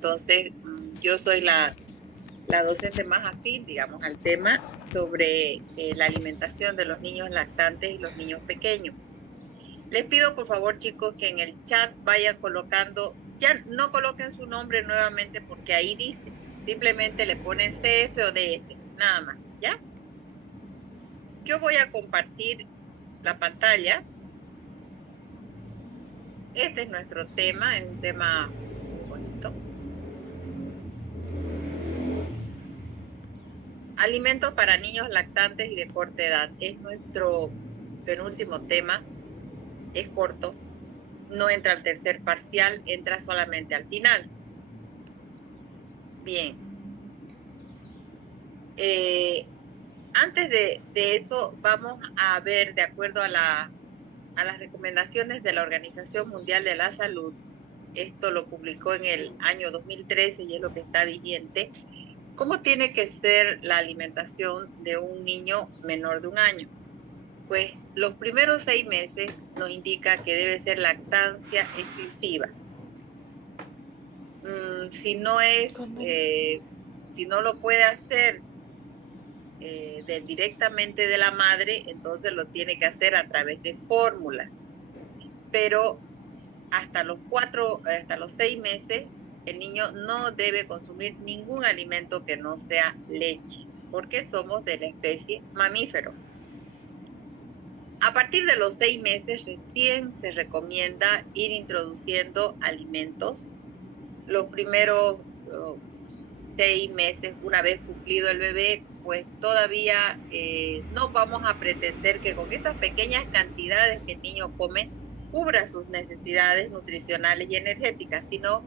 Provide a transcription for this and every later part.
Entonces, yo soy la docente más afín, digamos, al tema sobre la alimentación de los niños lactantes y los niños pequeños. Les pido, por favor, chicos, que en el chat vayan colocando, ya no coloquen su nombre nuevamente porque ahí dice, simplemente le ponen CF o DF, nada más, ¿ya? Yo voy a compartir la pantalla. Este es nuestro tema, es un tema bonito. Alimentos para niños lactantes y de corta edad. Es nuestro penúltimo tema, es corto, no entra al tercer parcial, entra solamente al final. Bien. Antes de eso, vamos a ver, de acuerdo a las recomendaciones de la Organización Mundial de la Salud, esto lo publicó en el año 2013 y es lo que está vigente, ¿cómo tiene que ser la alimentación de un niño menor de 1 año? Pues los primeros 6 meses nos indica que debe ser lactancia exclusiva. Si no es, si no lo puede hacer directamente de la madre, entonces lo tiene que hacer a través de fórmula. Pero hasta los 6 meses, el niño no debe consumir ningún alimento que no sea leche, porque somos de la especie mamífero. A partir de los 6 meses recién se recomienda ir introduciendo alimentos. Los primeros 6 meses, una vez cumplido el bebé, pues todavía no vamos a pretender que con esas pequeñas cantidades que el niño come cubra sus necesidades nutricionales y energéticas, sino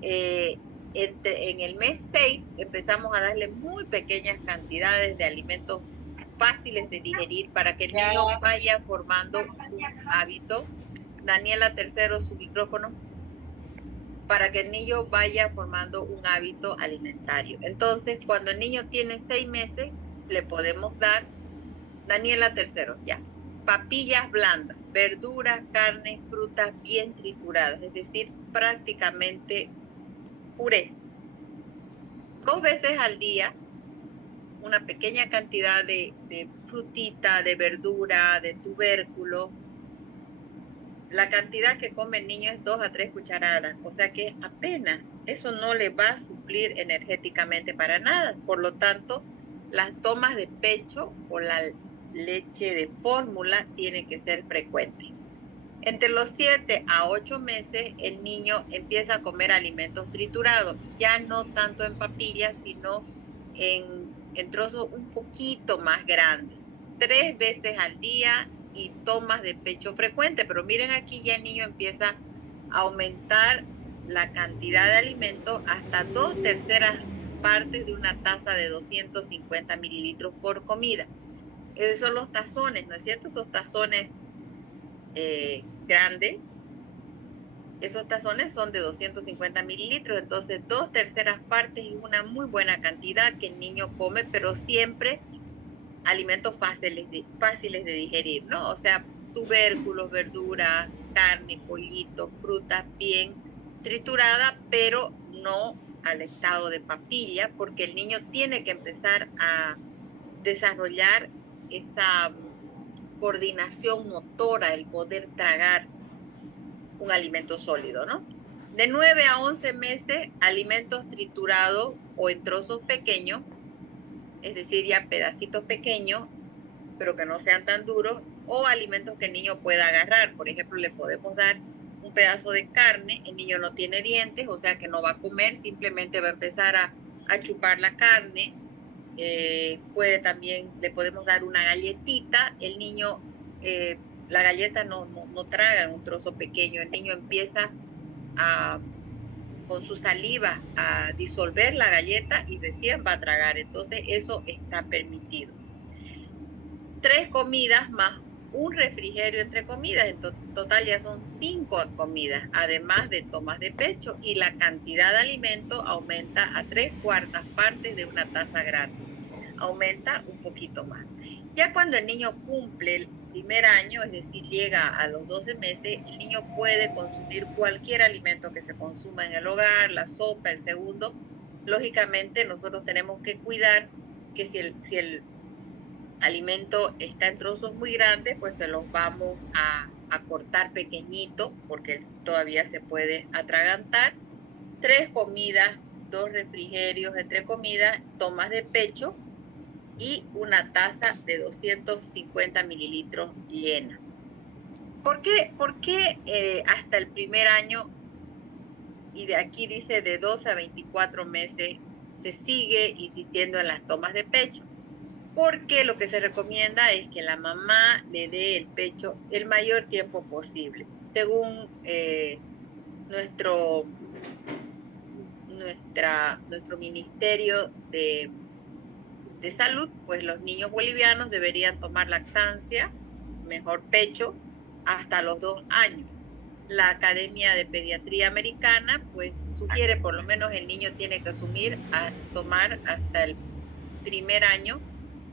en el mes 6 empezamos a darle muy pequeñas cantidades de alimentos fáciles de digerir para que el niño vaya formando un hábito. Daniela Tercero, su micrófono, para que el niño vaya formando un hábito alimentario. Entonces, cuando el niño tiene 6 meses, le podemos dar, Daniela Tercero, ya, papillas blandas, verduras, carnes, frutas bien trituradas, es decir, prácticamente puré. 2 veces al día, una pequeña cantidad de frutita, de verdura, de tubérculo. La cantidad que come el niño es 2 a 3 cucharadas, o sea que apenas, eso no le va a suplir energéticamente para nada. Por lo tanto, las tomas de pecho o la leche de fórmula tiene que ser frecuente. Entre los 7 a 8 meses, el niño empieza a comer alimentos triturados, ya no tanto en papillas, sino en trozos un poquito más grandes. 3 veces al día y tomas de pecho frecuente, pero miren aquí ya el niño empieza a aumentar la cantidad de alimento hasta 2/3 partes de una taza de 250 mililitros por comida. Esos son los tazones, ¿no es cierto? Esos tazones grandes, esos tazones son de 250 mililitros, entonces 2/3 partes es una muy buena cantidad que el niño come, pero siempre alimentos fáciles de digerir, ¿no? O sea, tubérculos, verduras, carne, pollito, frutas bien trituradas, pero no al estado de papilla, porque el niño tiene que empezar a desarrollar esa coordinación motora, el poder tragar un alimento sólido, ¿no? De 9 a 11 meses, alimentos triturados o en trozos pequeños, es decir, ya pedacitos pequeños, pero que no sean tan duros, o alimentos que el niño pueda agarrar. Por ejemplo, le podemos dar un pedazo de carne, el niño no tiene dientes, o sea que no va a comer, simplemente va a empezar a chupar la carne. Puede también, le podemos dar una galletita, el niño, la galleta no traga en un trozo pequeño, el niño empieza a, con su saliva a disolver la galleta y recién va a tragar, entonces eso está permitido. 3 comidas más un refrigerio entre comidas, en total ya son 5 comidas, además de tomas de pecho, y la cantidad de alimento aumenta a 3/4 partes de una taza grande, aumenta un poquito más. Ya cuando el niño cumple, primer año, es decir, llega a los 12 meses, el niño puede consumir cualquier alimento que se consuma en el hogar, la sopa, el segundo. Lógicamente, nosotros tenemos que cuidar que si el alimento está en trozos muy grandes, pues se los vamos a cortar pequeñito, porque todavía se puede atragantar. 3 comidas, 2 refrigerios entre comidas, tomas de pecho y una taza de 250 mililitros llena. ¿Por qué hasta el primer año, y de aquí dice de 12 a 24 meses, se sigue insistiendo en las tomas de pecho? Porque lo que se recomienda es que la mamá le dé el pecho el mayor tiempo posible. Según nuestro Ministerio de Salud, pues los niños bolivianos deberían tomar lactancia, mejor pecho, hasta los 2 años. La Academia de Pediatría Americana, pues sugiere por lo menos el niño tiene que tomar hasta el primer año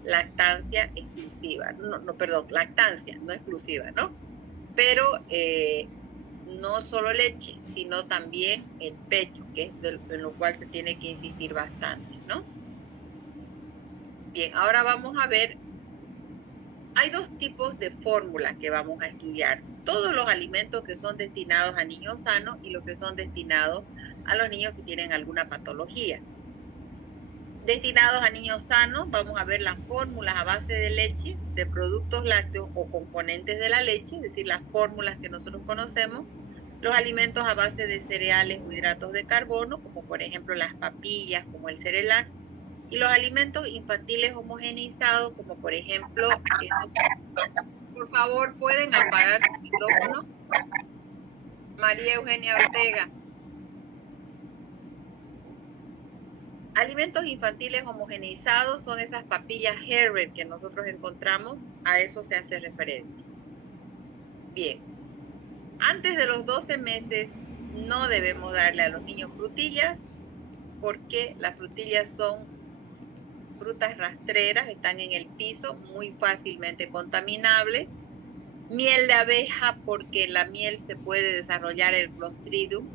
lactancia exclusiva. Lactancia, no exclusiva, ¿no? Pero no solo leche, sino también el pecho, que es en lo cual se tiene que insistir bastante, ¿no? Bien, ahora vamos a ver, hay 2 tipos de fórmulas que vamos a estudiar. Todos los alimentos que son destinados a niños sanos y los que son destinados a los niños que tienen alguna patología. Destinados a niños sanos, vamos a ver las fórmulas a base de leche, de productos lácteos o componentes de la leche, es decir, las fórmulas que nosotros conocemos. Los alimentos a base de cereales o hidratos de carbono, como por ejemplo las papillas, como el Cerelac. Y los alimentos infantiles homogeneizados, como por ejemplo, por favor, ¿pueden apagar su micrófono? María Eugenia Ortega. Alimentos infantiles homogeneizados son esas papillas Herrera que nosotros encontramos, a eso se hace referencia. Bien, antes de los 12 meses no debemos darle a los niños frutillas, porque las frutillas son frutas rastreras, están en el piso, muy fácilmente contaminables. Miel de abeja, porque la miel se puede desarrollar el Clostridium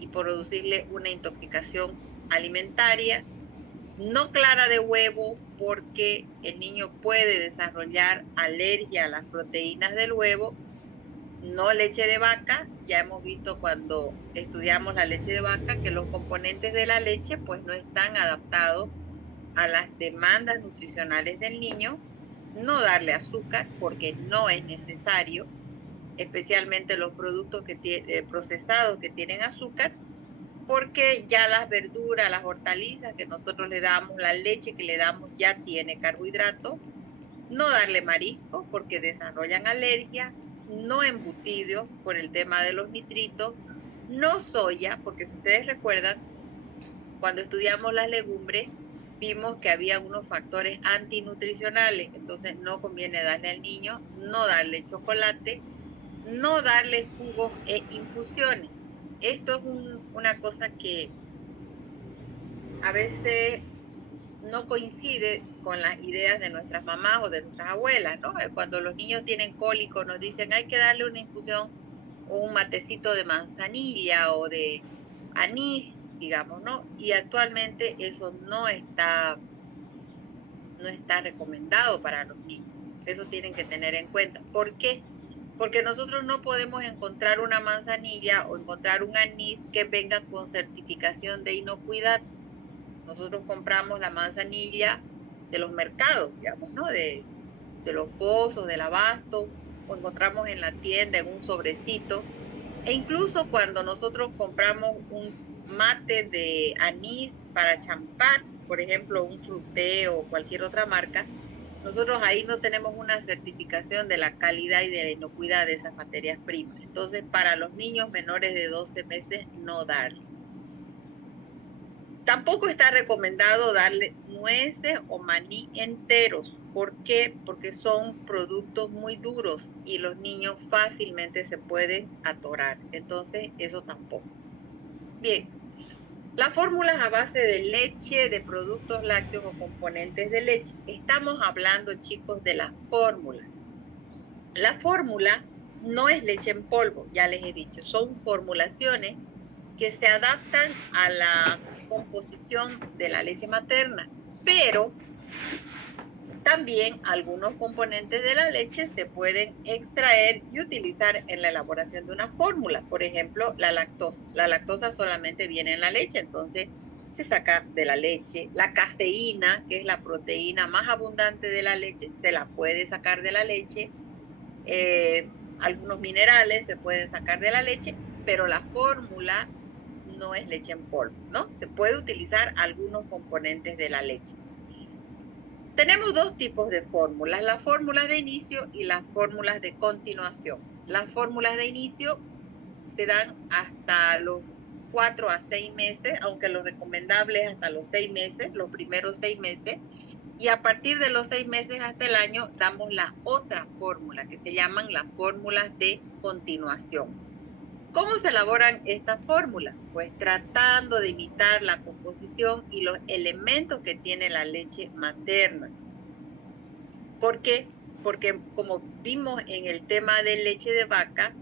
y producirle una intoxicación alimentaria. No clara de huevo, porque el niño puede desarrollar alergia a las proteínas del huevo. No leche de vaca, ya hemos visto cuando estudiamos la leche de vaca que los componentes de la leche pues no están adaptados a las demandas nutricionales del niño. No darle azúcar porque no es necesario, especialmente los productos procesados que tienen azúcar, porque ya las verduras, las hortalizas que nosotros le damos, la leche que le damos ya tiene carbohidratos. No darle mariscos porque desarrollan alergia. No embutidos por el tema de los nitritos. No soya, porque si ustedes recuerdan, cuando estudiamos las legumbres, vimos que había unos factores antinutricionales, entonces no conviene darle al niño. No darle chocolate, no darle jugos e infusiones. Esto es una cosa que a veces no coincide con las ideas de nuestras mamás o de nuestras abuelas, ¿no? Cuando los niños tienen cólico nos dicen hay que darle una infusión o un matecito de manzanilla o de anís, digamos, ¿no? Y actualmente eso no está recomendado para los niños. Eso tienen que tener en cuenta. ¿Por qué? Porque nosotros no podemos encontrar una manzanilla o encontrar un anís que venga con certificación de inocuidad. Nosotros compramos la manzanilla de los mercados, digamos, ¿no? De los pozos, del abasto, o encontramos en la tienda en un sobrecito. E incluso cuando nosotros compramos un mate de anís para champán, por ejemplo, un Fruté o cualquier otra marca, nosotros ahí no tenemos una certificación de la calidad y de la inocuidad de esas materias primas. Entonces, para los niños menores de 12 meses, no darle. Tampoco está recomendado darle nueces o maní enteros. ¿Por qué? Porque son productos muy duros y los niños fácilmente se pueden atorar. Entonces, eso tampoco. Bien, las fórmulas a base de leche, de productos lácteos o componentes de leche. Estamos hablando, chicos, de las fórmulas. La fórmula no es leche en polvo, ya les he dicho, son formulaciones que se adaptan a la composición de la leche materna, pero también algunos componentes de la leche se pueden extraer y utilizar en la elaboración de una fórmula. Por ejemplo, la lactosa. La lactosa solamente viene en la leche, entonces se saca de la leche. La caseína, que es la proteína más abundante de la leche, se la puede sacar de la leche. Algunos minerales se pueden sacar de la leche, pero la fórmula no es leche en polvo, ¿no? Se puede utilizar algunos componentes de la leche. Tenemos dos tipos de fórmulas, las fórmulas de inicio y las fórmulas de continuación. Las fórmulas de inicio se dan hasta los 4 a 6 meses, aunque lo recomendable es hasta los 6 meses, los primeros 6 meses, y a partir de los 6 meses hasta el año damos la otra fórmula, que se llaman las fórmulas de continuación. ¿Cómo se elaboran estas fórmulas? Pues tratando de imitar la composición y los elementos que tiene la leche materna. ¿Por qué? Porque como vimos en el tema de leche de vaca,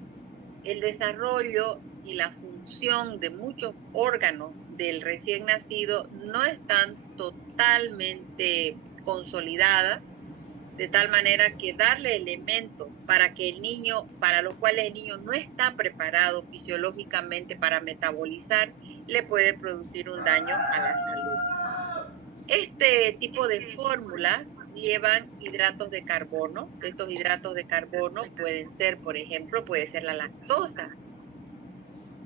el desarrollo y la función de muchos órganos del recién nacido no están totalmente consolidadas, de tal manera que darle elementos para que el niño, para los cuales el niño no está preparado fisiológicamente para metabolizar, le puede producir un daño a la salud. Este tipo de fórmulas llevan hidratos de carbono. Estos hidratos de carbono pueden ser, por ejemplo, puede ser la lactosa,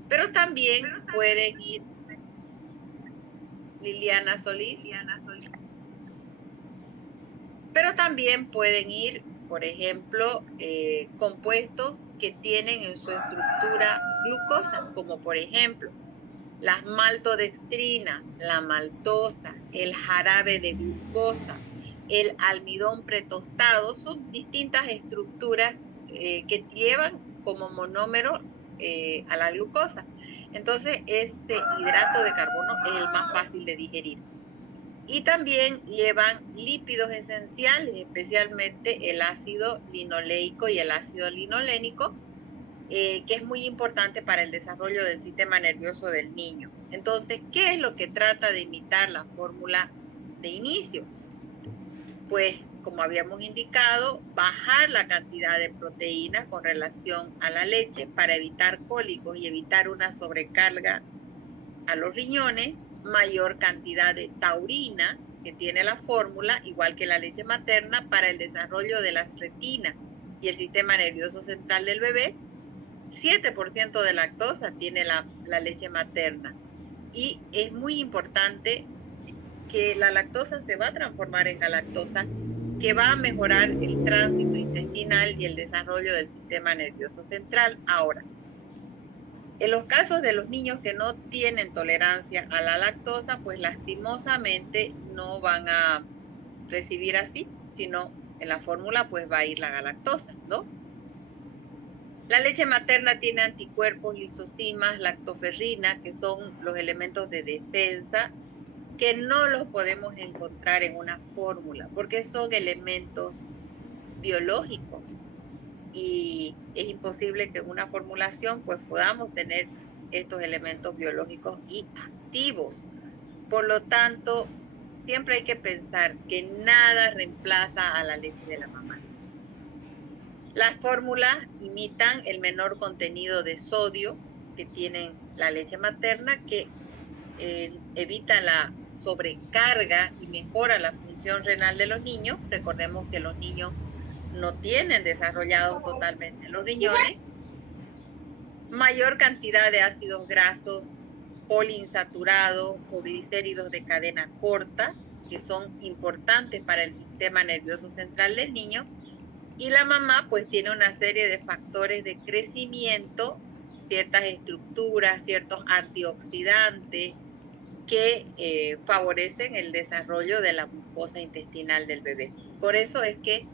pero también pueden ir, Liliana Solís, pero también pueden ir, por ejemplo, compuestos que tienen en su estructura glucosa, como por ejemplo las maltodextrinas, la maltosa, el jarabe de glucosa, el almidón pretostado, son distintas estructuras que llevan como monómero a la glucosa. Entonces, este hidrato de carbono es el más fácil de digerir. Y también llevan lípidos esenciales, especialmente el ácido linoleico y el ácido linolénico, que es muy importante para el desarrollo del sistema nervioso del niño. Entonces, ¿qué es lo que trata de imitar la fórmula de inicio? Pues, como habíamos indicado, bajar la cantidad de proteínas con relación a la leche para evitar cólicos y evitar una sobrecarga a los riñones, mayor cantidad de taurina que tiene la fórmula, igual que la leche materna, para el desarrollo de las retinas y el sistema nervioso central del bebé. 7% de lactosa tiene la leche materna. Y es muy importante que la lactosa se va a transformar en galactosa, que va a mejorar el tránsito intestinal y el desarrollo del sistema nervioso central. Ahora, en los casos de los niños que no tienen tolerancia a la lactosa, pues lastimosamente no van a recibir así, sino en la fórmula pues va a ir la galactosa, ¿no? La leche materna tiene anticuerpos, lisocimas, lactoferrina, que son los elementos de defensa, que no los podemos encontrar en una fórmula, porque son elementos biológicos y es imposible que en una formulación pues podamos tener estos elementos biológicos y activos. Por lo tanto, siempre hay que pensar que nada reemplaza a la leche de la mamá. Las fórmulas imitan el menor contenido de sodio que tienen la leche materna, que evita la sobrecarga y mejora la función renal de los niños. Recordemos que los niños no tienen desarrollados totalmente los riñones. Mayor cantidad de ácidos grasos poliinsaturados o glicéridos de cadena corta, que son importantes para el sistema nervioso central del niño. Y la mamá pues tiene una serie de factores de crecimiento, ciertas estructuras, ciertos antioxidantes que favorecen el desarrollo de la mucosa intestinal del bebé. Por eso es que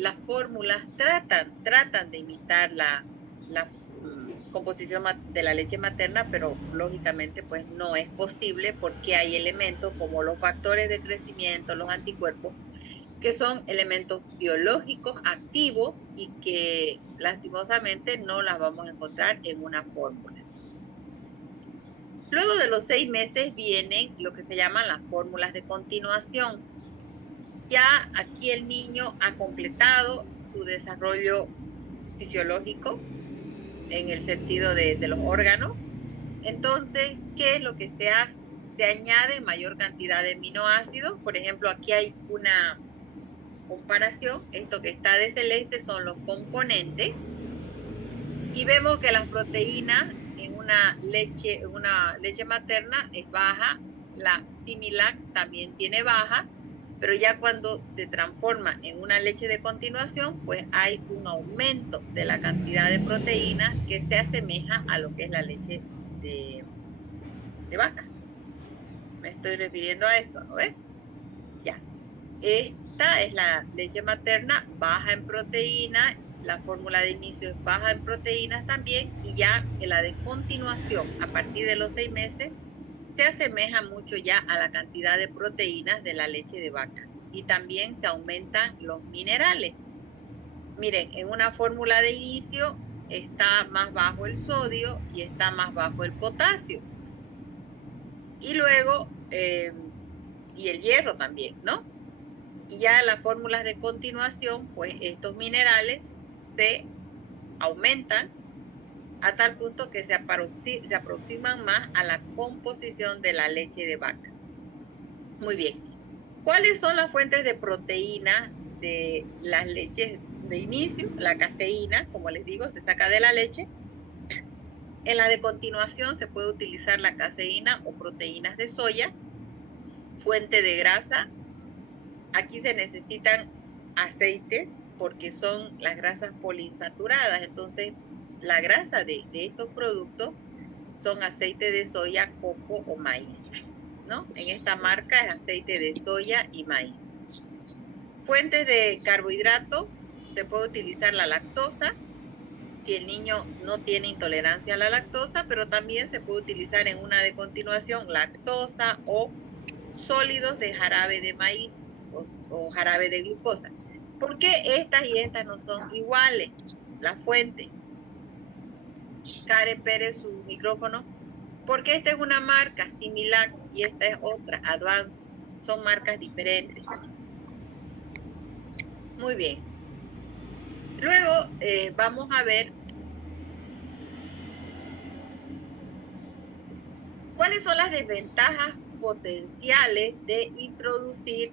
las fórmulas tratan de imitar la composición de la leche materna, pero lógicamente pues no es posible porque hay elementos como los factores de crecimiento, los anticuerpos, que son elementos biológicos activos y que lastimosamente no las vamos a encontrar en una fórmula. Luego de los 6 meses vienen lo que se llaman las fórmulas de continuación. Ya aquí el niño ha completado su desarrollo fisiológico en el sentido de los órganos. Entonces, ¿qué es lo que se hace? Se añade mayor cantidad de aminoácidos. Por ejemplo, aquí hay una comparación. Esto que está de celeste son los componentes. Y vemos que las proteínas en una leche materna es baja. La Similac también tiene baja. Pero ya cuando se transforma en una leche de continuación, pues hay un aumento de la cantidad de proteínas que se asemeja a lo que es la leche de vaca. Me estoy refiriendo a esto, ¿no ves? Ya. Esta es la leche materna baja en proteínas, la fórmula de inicio es baja en proteínas también, y ya en la de continuación, a partir de los 6 meses, se asemeja mucho ya a la cantidad de proteínas de la leche de vaca. Y también se aumentan los minerales. Miren, en una fórmula de inicio está más bajo el sodio y está más bajo el potasio. Y luego, y el hierro también, ¿no? Y ya en las fórmulas de continuación, pues estos minerales se aumentan a tal punto que se aproximan más a la composición de la leche de vaca. Muy bien. ¿Cuáles son las fuentes de proteína de las leches de inicio? La caseína, como les digo, se saca de la leche. En la de continuación se puede utilizar la caseína o proteínas de soya. Fuente de grasa. Aquí se necesitan aceites porque son las grasas poliinsaturadas. Entonces, la grasa de estos productos son aceite de soya, coco o maíz, ¿no? En esta marca es aceite de soya y maíz. Fuentes de carbohidratos, se puede utilizar la lactosa, si el niño no tiene intolerancia a la lactosa, pero también se puede utilizar en una de continuación lactosa o sólidos de jarabe de maíz o jarabe de glucosa. ¿Por qué estas y estas no son iguales? La fuente. Karen Pérez, su micrófono. Porque esta es una marca similar y esta es otra, Advance. Son marcas diferentes. Muy bien. Luego vamos a ver cuáles son las desventajas potenciales de introducir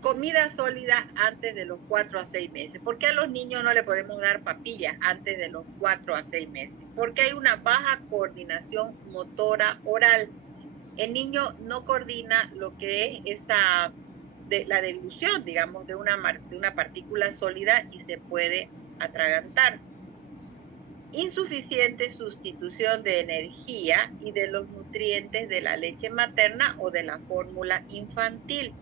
comida sólida antes de los 4 a 6 meses. ¿Por qué a los niños no le podemos dar papillas antes de los 4 a 6 meses? Porque hay una baja coordinación motora oral. El niño no coordina lo que es la dilución, digamos, de una partícula sólida y se puede atragantar. Insuficiente sustitución de energía y de los nutrientes de la leche materna o de la fórmula infantil.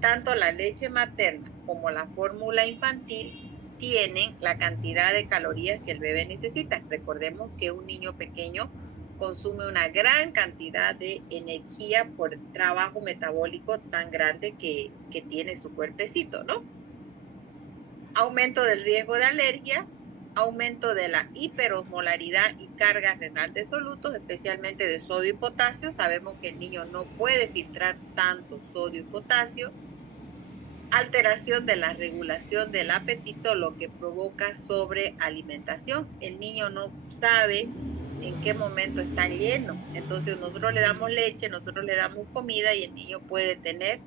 Tanto la leche materna como la fórmula infantil tienen la cantidad de calorías que el bebé necesita. Recordemos que un niño pequeño consume una gran cantidad de energía por el trabajo metabólico tan grande que tiene su cuerpecito, ¿no? Aumento del riesgo de alergia, aumento de la hiperosmolaridad y carga renal de solutos, especialmente de sodio y potasio. Sabemos que el niño no puede filtrar tanto sodio y potasio. Alteración de la regulación del apetito, lo que provoca sobrealimentación. El niño no sabe en qué momento está lleno. Entonces nosotros le damos leche, nosotros le damos comida y el niño puede tener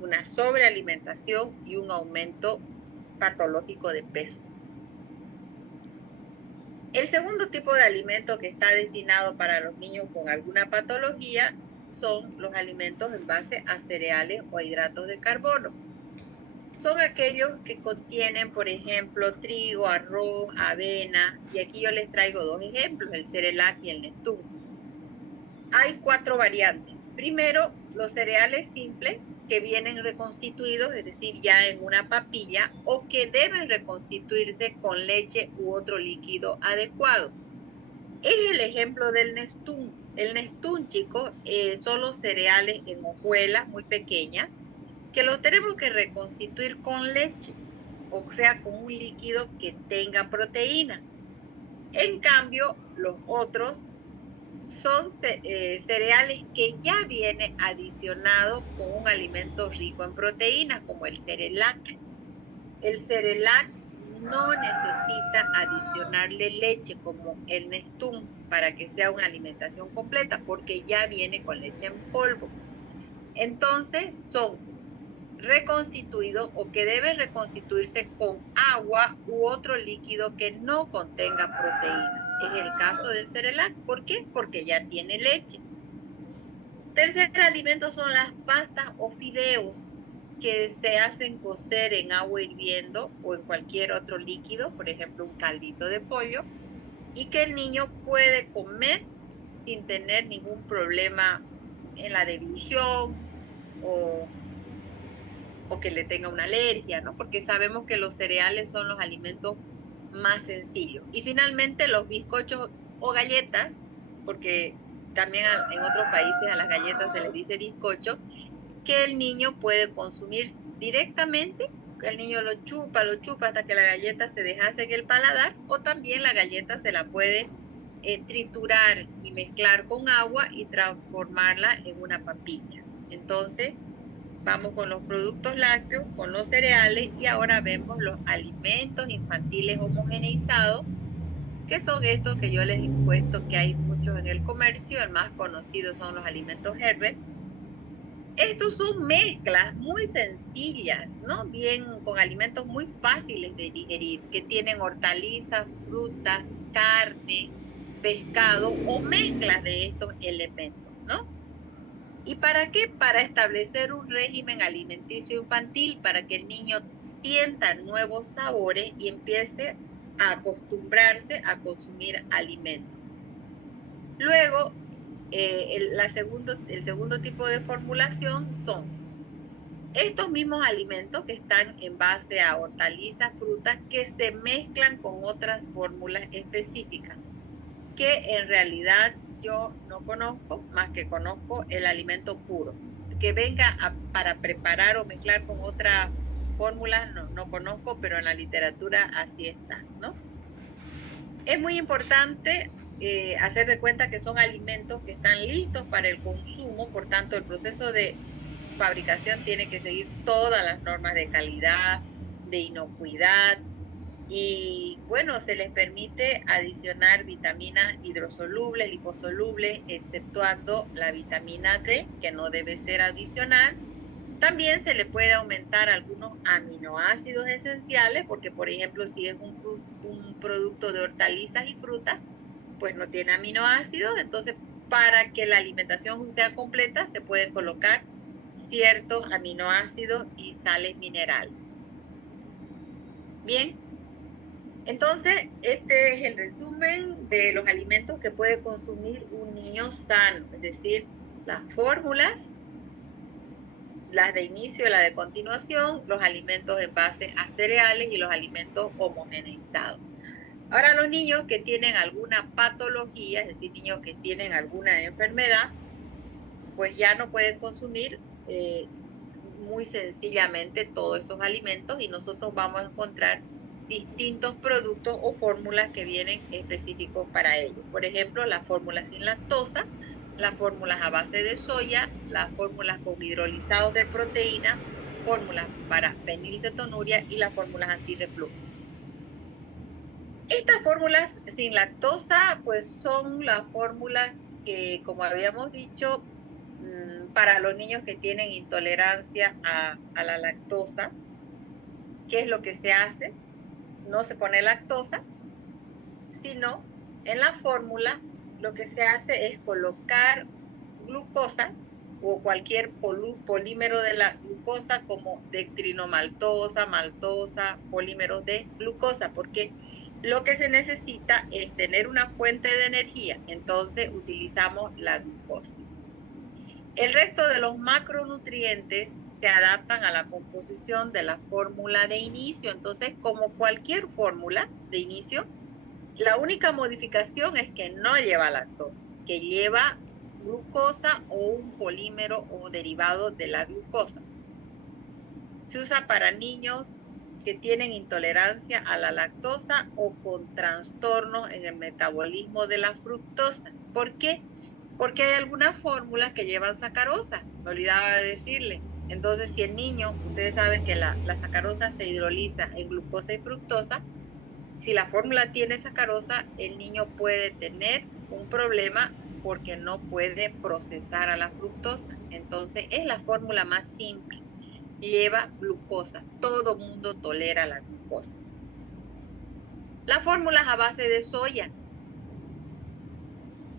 una sobrealimentación y un aumento patológico de peso. El segundo tipo de alimento que está destinado para los niños con alguna patología son los alimentos en base a cereales o hidratos de carbono. Son aquellos que contienen, por ejemplo, trigo, arroz, avena, y aquí yo les traigo dos ejemplos, el Cerelac y el Nestum. Hay 4 variantes. Primero, los cereales simples que vienen reconstituidos, es decir, ya en una papilla, o que deben reconstituirse con leche u otro líquido adecuado. Es el ejemplo del Nestum. El Nestún, chicos, son los cereales en hojuelas muy pequeñas que los tenemos que reconstituir con leche, o sea, con un líquido que tenga proteína. En cambio, los otros son cereales que ya viene adicionado con un alimento rico en proteínas, como el Cerelac. El Cerelac no necesita adicionarle leche como el Nestum para que sea una alimentación completa, porque ya viene con leche en polvo. Entonces son reconstituidos o que debe reconstituirse con agua u otro líquido que no contenga proteína. Es el caso del Cerelac. ¿Por qué? Porque ya tiene leche. Tercer alimento son las pastas o fideos que se hacen cocer en agua hirviendo o en cualquier otro líquido, por ejemplo un caldito de pollo, y que el niño puede comer sin tener ningún problema en la deglución o, o que le tenga una alergia, ¿no? Porque sabemos que los cereales son los alimentos más sencillos. Y finalmente los bizcochos o galletas, porque también en otros países a las galletas se les dice bizcocho, que el niño puede consumir directamente, que el niño lo chupa hasta que la galleta se deshacen en el paladar, o también la galleta se la puede triturar y mezclar con agua y transformarla en una papilla. Entonces, vamos con los productos lácteos, con los cereales y ahora vemos los alimentos infantiles homogeneizados, que son estos que yo les he puesto que hay muchos en el comercio. El más conocido son los alimentos Herbert. Estos son mezclas muy sencillas, ¿no? Bien, con alimentos muy fáciles de digerir, que tienen hortalizas, frutas, carne, pescado o mezclas de estos elementos, ¿no? ¿Y para qué? Para establecer un régimen alimenticio infantil, para que el niño sienta nuevos sabores y empiece a acostumbrarse a consumir alimentos. Luego, el segundo tipo de formulación son estos mismos alimentos que están en base a hortalizas, frutas, que se mezclan con otras fórmulas específicas, que en realidad yo no conozco, más que conozco el alimento puro. Que venga para preparar o mezclar con otras fórmulas, no conozco, pero en la literatura así está, ¿no? Es muy importante hacer de cuenta que son alimentos que están listos para el consumo, por tanto el proceso de fabricación tiene que seguir todas las normas de calidad, de inocuidad, y bueno, se les permite adicionar vitaminas hidrosolubles, liposolubles, exceptuando la vitamina D, que no debe ser adicional. También se le puede aumentar algunos aminoácidos esenciales, porque por ejemplo, si es un producto de hortalizas y frutas, pues no tiene aminoácidos, entonces para que la alimentación sea completa se puede colocar ciertos aminoácidos y sales minerales. Bien, entonces este es el resumen de los alimentos que puede consumir un niño sano, es decir, las fórmulas, las de inicio y las de continuación, los alimentos en base a cereales y los alimentos homogeneizados. Ahora los niños que tienen alguna patología, es decir, niños que tienen alguna enfermedad, pues ya no pueden consumir muy sencillamente todos esos alimentos, y nosotros vamos a encontrar distintos productos o fórmulas que vienen específicos para ellos. Por ejemplo, las fórmulas sin lactosa, las fórmulas a base de soya, las fórmulas con hidrolizados de proteína, fórmulas para fenilcetonuria y las fórmulas antirreflujo. Estas fórmulas sin lactosa, pues son las fórmulas que, como habíamos dicho, para los niños que tienen intolerancia a la lactosa. ¿Qué es lo que se hace? No se pone lactosa, sino en la fórmula lo que se hace es colocar glucosa o cualquier polímero de la glucosa, como dextrinomaltosa, maltosa, polímeros de glucosa, porque lo que se necesita es tener una fuente de energía, entonces utilizamos la glucosa. El resto de los macronutrientes se adaptan a la composición de la fórmula de inicio. Entonces, como cualquier fórmula de inicio, la única modificación es que no lleva lactosa, que lleva glucosa o un polímero o derivado de la glucosa. Se usa para niños que tienen intolerancia a la lactosa o con trastornos en el metabolismo de la fructosa. ¿Por qué? Porque hay algunas fórmulas que llevan sacarosa, me olvidaba de decirle. Entonces, si el niño, ustedes saben que la sacarosa se hidroliza en glucosa y fructosa, si la fórmula tiene sacarosa, el niño puede tener un problema porque no puede procesar a la fructosa. Entonces, es la fórmula más simple. Lleva glucosa. Todo mundo tolera la glucosa. Las fórmulas a base de soya.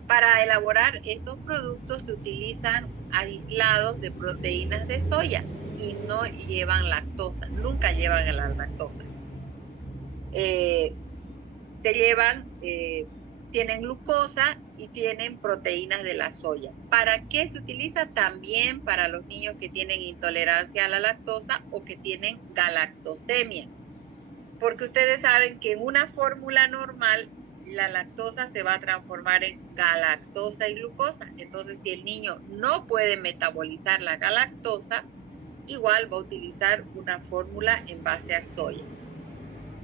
Para elaborar estos productos se utilizan aislados de proteínas de soya y no llevan lactosa, nunca llevan la lactosa. Tienen glucosa y tienen proteínas de la soya. ¿Para qué se utiliza? También para los niños que tienen intolerancia a la lactosa o que tienen galactosemia. Porque ustedes saben que en una fórmula normal la lactosa se va a transformar en galactosa y glucosa. Entonces, si el niño no puede metabolizar la galactosa, igual va a utilizar una fórmula en base a soya.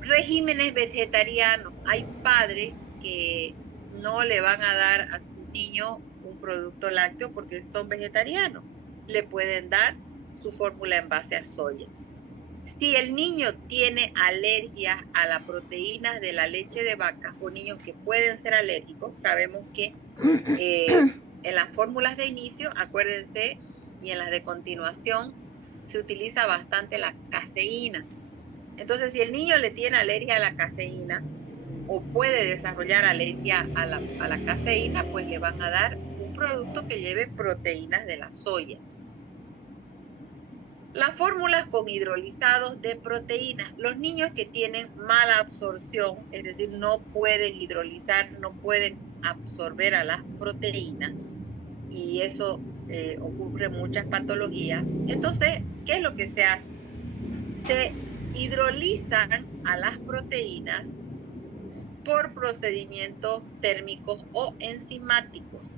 Regímenes vegetarianos. Hay padres que no le van a dar a su niño un producto lácteo porque son vegetarianos. Le pueden dar su fórmula en base a soya. Si el niño tiene alergia a las proteínas de la leche de vaca o niños que pueden ser alérgicos, sabemos que en las fórmulas de inicio, acuérdense, y en las de continuación, se utiliza bastante la caseína. Entonces, si el niño le tiene alergia a la caseína o puede desarrollar alergia a la caseína, pues le van a dar un producto que lleve proteínas de la soya. Las fórmulas con hidrolizados de proteínas. Los niños que tienen mala absorción, es decir, no pueden hidrolizar, no pueden absorber a las proteínas, y eso ocurre en muchas patologías. Entonces, ¿qué es lo que se hace? Se hidrolizan a las proteínas por procedimientos térmicos o enzimáticos.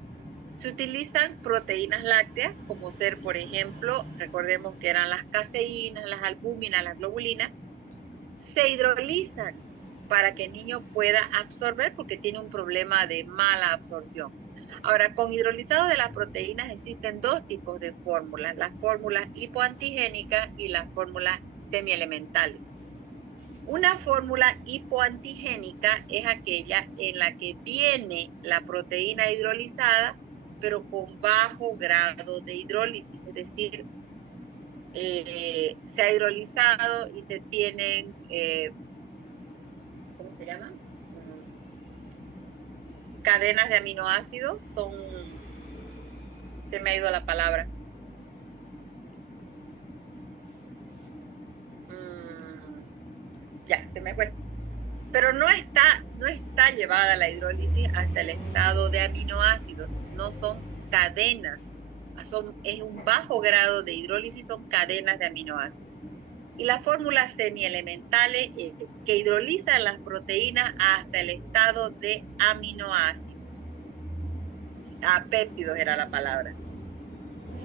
Se utilizan proteínas lácteas, como ser, por ejemplo, recordemos que eran las caseínas, las albúminas, las globulinas, se hidrolizan para que el niño pueda absorber porque tiene un problema de mala absorción. Ahora, con hidrolizado de las proteínas existen dos tipos de fórmulas, las fórmulas hipoantigénicas y las fórmulas semielementales. Una fórmula hipoantigénica es aquella en la que viene la proteína hidrolizada, pero con bajo grado de hidrólisis, es decir, se ha hidrolizado y se tienen, ¿cómo se llama? Cadenas de aminoácidos, se me ha ido la palabra. Ya, se me fue. Pero no está llevada la hidrólisis hasta el estado de aminoácidos, no son cadenas, es un bajo grado de hidrólisis, son cadenas de aminoácidos. Y las fórmulas semielementales es que hidrolizan las proteínas hasta el estado de aminoácidos. Péptidos era la palabra.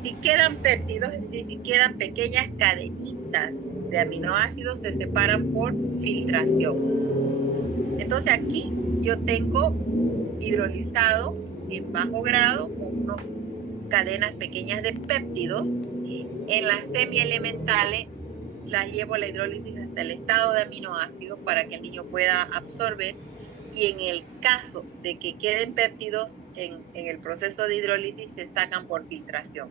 Si quedan péptidos, es decir, si quedan pequeñas cadenitas de aminoácidos, se separan por filtración. Entonces aquí yo tengo hidrolizado en bajo grado con cadenas pequeñas de péptidos. En las semielementales las llevo a la hidrólisis hasta el estado de aminoácidos para que el niño pueda absorber, y en el caso de que queden péptidos en el proceso de hidrólisis se sacan por filtración.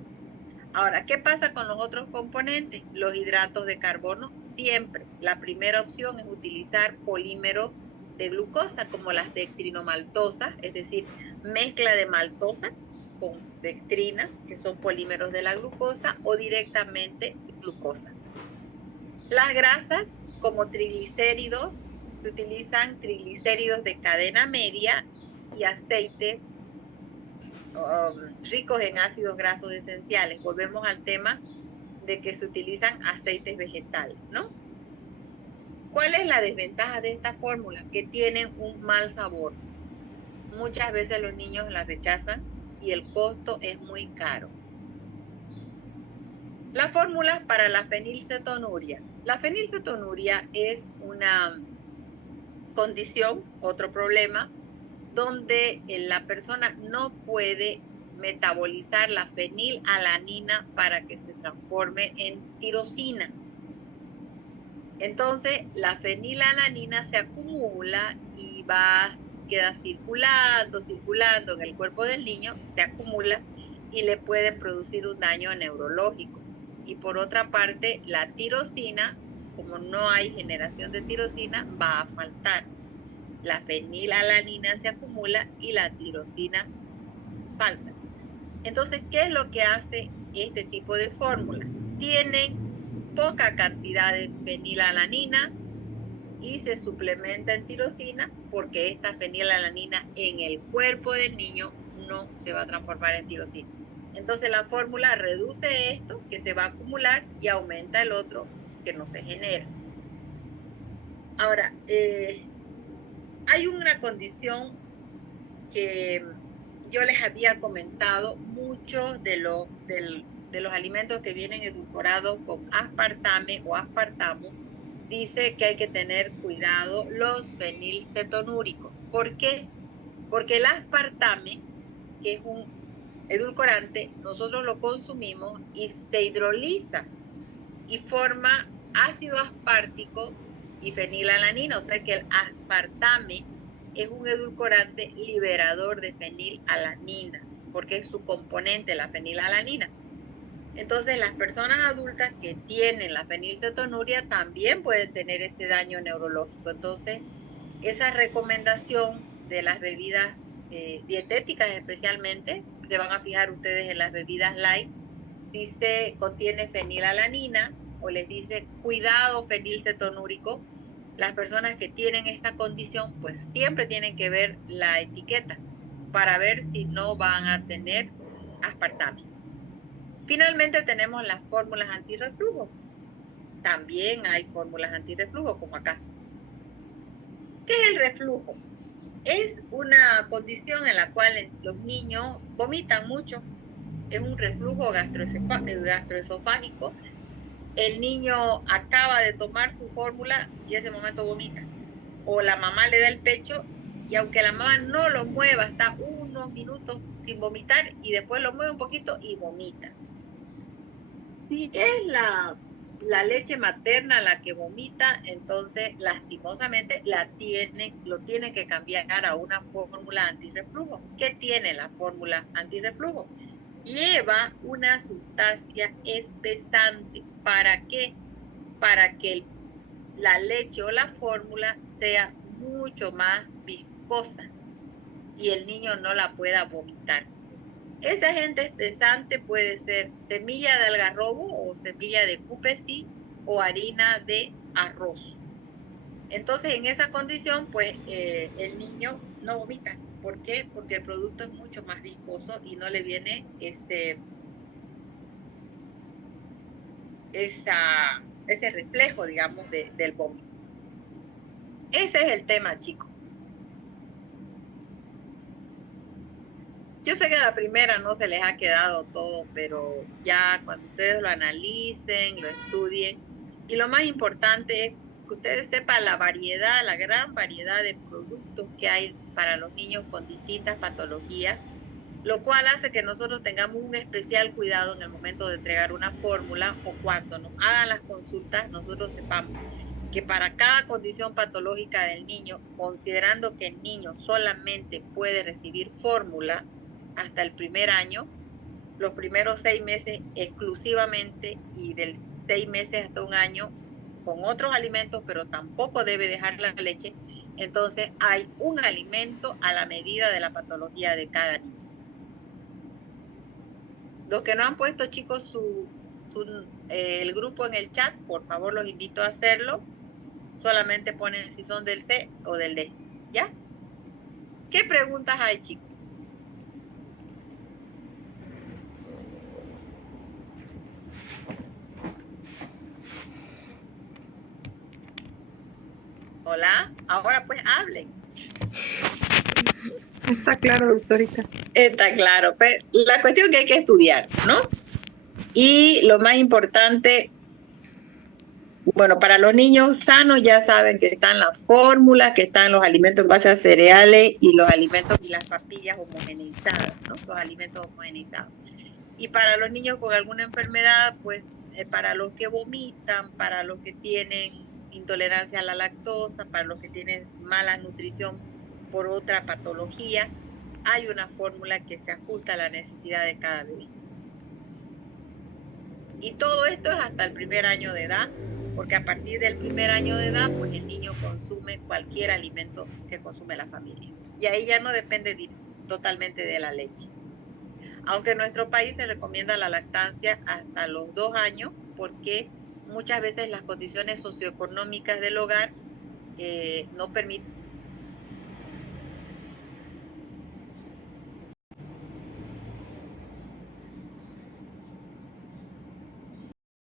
Ahora, ¿qué pasa con los otros componentes? Los hidratos de carbono, siempre la primera opción es utilizar polímeros de glucosa como las dextrinomaltosas, es decir, mezcla de maltosa con dextrina, que son polímeros de la glucosa, o directamente glucosa. Las grasas, como triglicéridos, se utilizan triglicéridos de cadena media y aceites ricos en ácidos grasos esenciales. Volvemos al tema de que se utilizan aceites vegetales, ¿no? ¿Cuál es la desventaja de esta fórmula? Que tienen un mal sabor. Muchas veces los niños la rechazan y el costo es muy caro. La fórmula para la fenilcetonuria. La fenilcetonuria es una condición, otro problema, donde la persona no puede metabolizar la fenilalanina para que se transforme en tirosina. Entonces, la fenilalanina se acumula y queda circulando en el cuerpo del niño, se acumula y le puede producir un daño neurológico. Y por otra parte, la tirosina, como no hay generación de tirosina, va a faltar. La fenilalanina se acumula y la tirosina falta. Entonces, ¿qué es lo que hace este tipo de fórmula? Tienen poca cantidad de fenilalanina y se suplementa en tirosina porque esta fenilalanina en el cuerpo del niño no se va a transformar en tirosina. Entonces la fórmula reduce esto que se va a acumular y aumenta el otro que no se genera. Ahora, hay una condición que yo les había comentado, muchos de los alimentos que vienen edulcorados con aspartame o aspartamo, dice que hay que tener cuidado los fenilcetonúricos. ¿Por qué? Porque el aspartame, que es un edulcorante, nosotros lo consumimos y se hidroliza y forma ácido aspartico y fenilalanina, o sea que el aspartame es un edulcorante liberador de fenilalanina, porque es su componente, la fenilalanina. Entonces, las personas adultas que tienen la fenilcetonuria también pueden tener ese daño neurológico. Entonces, esa recomendación de las bebidas dietéticas especialmente, se van a fijar ustedes en las bebidas light, dice contiene fenilalanina o les dice cuidado fenilcetonúrico. Las personas que tienen esta condición pues siempre tienen que ver la etiqueta para ver si no van a tener aspartame. Finalmente tenemos las fórmulas antirreflujo. También hay fórmulas antirreflujo como acá. ¿Qué es el reflujo? Es una condición en la cual los niños vomitan mucho. Es un reflujo gastroesofágico. El niño acaba de tomar su fórmula y ese momento vomita. O la mamá le da el pecho y aunque la mamá no lo mueva, está unos minutos sin vomitar y después lo mueve un poquito y vomita. Si es la leche materna la que vomita, entonces lastimosamente lo tienen que cambiar a una fórmula antirreflujo. ¿Qué tiene la fórmula antirreflujo? Lleva una sustancia espesante. ¿Para qué? Para que la leche o la fórmula sea mucho más viscosa y el niño no la pueda vomitar. Ese agente espesante puede ser semilla de algarrobo o semilla de cupesí o harina de arroz. Entonces, en esa condición, pues el niño no vomita. ¿Por qué? Porque el producto es mucho más viscoso y no le viene ese reflejo, digamos, del vómito. Ese es el tema, chicos. Yo sé que a la primera no se les ha quedado todo, pero ya cuando ustedes lo analicen, lo estudien, y lo más importante es que ustedes sepan la variedad, la gran variedad de productos que hay para los niños con distintas patologías, lo cual hace que nosotros tengamos un especial cuidado en el momento de entregar una fórmula o cuando nos hagan las consultas, nosotros sepamos que para cada condición patológica del niño, considerando que el niño solamente puede recibir fórmula hasta el primer año, los primeros 6 meses exclusivamente y del 6 meses hasta un año con otros alimentos, pero tampoco debe dejar la leche. Entonces hay un alimento a la medida de la patología de cada niño. Los que no han puesto, chicos, el grupo en el chat, por favor los invito a hacerlo. Solamente ponen si son del C o del D. ¿Ya? ¿Qué preguntas hay, chicos? Hola, ahora pues hablen. Está claro, doctorita. Está claro, pero la cuestión es que hay que estudiar, ¿no? Y lo más importante, bueno, para los niños sanos ya saben que están las fórmulas, que están los alimentos en base a cereales y los alimentos y las papillas homogeneizadas, ¿no? Los alimentos homogeneizados. Y para los niños con alguna enfermedad, pues para los que vomitan, para los que tienen intolerancia a la lactosa, para los que tienen mala nutrición por otra patología, hay una fórmula que se ajusta a la necesidad de cada bebé. Y todo esto es hasta el primer año de edad, porque a partir del primer año de edad, pues el niño consume cualquier alimento que consume la familia. Y ahí ya no depende totalmente de la leche. Aunque en nuestro país se recomienda la lactancia hasta los 2 años, porque muchas veces las condiciones socioeconómicas del hogar no permiten